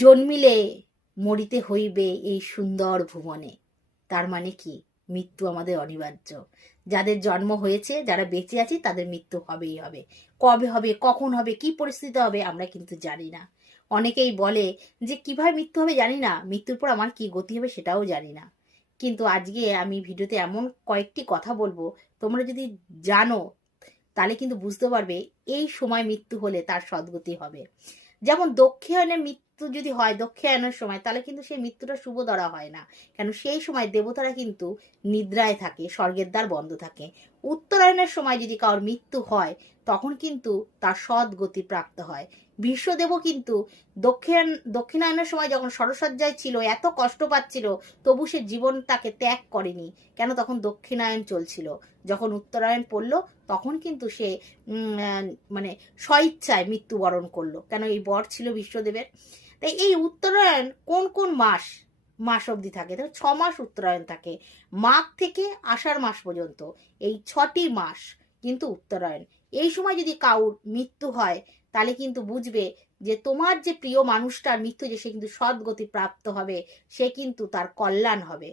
জন্মিলে মরিতে হইবে এই সুন্দর ভুবনে। তার মানে কি, মৃত্যু আমাদের অনিবার্য। যাদের জন্ম হয়েছে, যারা বেঁচে আছি, তাদের মৃত্যু হবেই হবে। কবে হবে, কখন হবে, কি পরিস্থিতি হবে আমরা কিন্তু জানি না। অনেকেই বলে যে কিভাবে মৃত্যু হবে জানি না, মৃত্যুর পর আমার কি গতি হবে সেটাও জানি না। কিন্তু আজকে আমি ভিডিওতে এমন কয়েকটি কথা বলবো, তোমরা যদি জানো তাহলে কিন্তু বুঝতে পারবে এই সময় মৃত্যু হলে তার সদ্গতি হবে। যেমন দক্ষিণায়নের মৃত্যু যদি হয় দক্ষিণায়নের সময়, তাহলে কিন্তু সেই মৃত্যুটা শুভ ধরা হয় না। কেন, সেই সময় দেবতারা কিন্তু নিদ্রায় থাকে, স্বর্গের দ্বার বন্ধ থাকে। উত্তরায়ণের সময় যদি কারোর মৃত্যু হয়, তখন কিন্তু তার সদ্গতি প্রাপ্ত হয়। বিশ্বদেবও কিন্তু দক্ষিণায়নের সময় যখন ষড়সজ্জায় ছিল, এত কষ্ট পাচ্ছিল, তবু সে জীবনটাকে ত্যাগ করেনি। কেন, তখন দক্ষিণায়ন চলছিল। যখন উত্তরায়ণ পড়লো, তখন কিন্তু সে মানে স্বইচ্ছায় মৃত্যুবরণ করলো। কেন, এই বর ছিল বিশ্বদেবের। তাই এই উত্তরায়ণ কোন কোন মাস অবধি থাকে? দেখো, 6 মাস উত্তরায়ণ থাকে, মাঘ থেকে আষাঢ় মাস পর্যন্ত। এই 6টি মাস কিন্তু উত্তরায়ণ। এই সময় যদি কাউর মৃত্যু হয়, তাহলে কিন্তু বুঝবে যে তোমার যে প্রিয় মানুষটার মৃত্যু, যে সে কিন্তু সদ্গতি প্রাপ্ত হবে, সে কিন্তু তার কল্যাণ হবে।